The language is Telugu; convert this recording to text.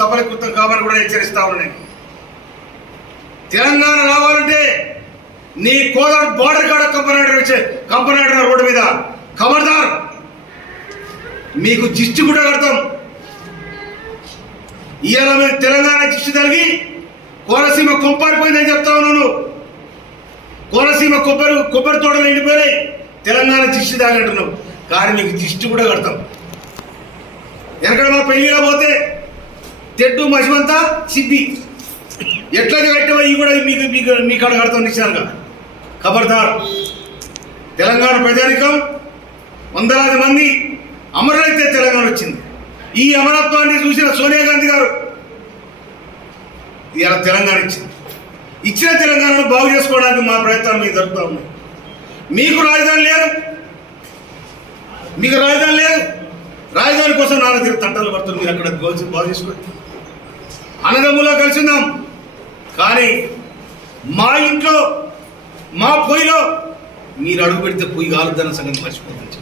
సఫలీకృతం కావాలని కూడా హెచ్చరిస్తా ఉన్నాను. తెలంగాణ రావాలంటే నీ కోదాడు బార్డర్ కాడ కంపనాడర్ రోడ్డు మీద ఖబర్దార్, మీకు జిస్టు కూడా కడతాం. ఇవాళ మీరు తెలంగాణ జిస్టు తలిగి కోనసీమ కొంపారిపోయిందని చెప్తా ఉన్నాను. కోనసీమ కొబ్బరి తోటలు ఎండిపోయినాయి, తెలంగాణ జిస్టు తాగంటున్నాం. కానీ మీకు జిస్టు కూడా కడతాం. ఎక్కడ మా పెళ్లిగా పోతే తెడ్డు మసిమంతా సిద్ధి ఎట్లా కట్టావో ఇవి కూడా మీకు కాడ కడతాం నిశ్చయంగా. ఖబర్దార్, తెలంగాణ ప్రజానికం వందలాది మంది అమరులైతే తెలంగాణ వచ్చింది. ఈ అమరత్వాన్ని చూసిన సోనియా గాంధీ గారు ఇలా తెలంగాణ ఇచ్చిన తెలంగాణను బాగు చేసుకోవడానికి మా ప్రయత్నాలు మీకు జరుపుతా ఉన్నాయి. మీకు రాజధాని లేదు, రాజధాని కోసం నాన్న తీరు తంటాలు పడుతుంది. మీరు అక్కడ బాగు చేసుకోండి, అన్నదమ్ములో కలిసిందాం. కానీ మా ఇంట్లో మా పొయ్యిలో మీరు అడుగు పెడితే పొయ్యి కాలుద్దన్న సంగతి మర్చిపోతుంది.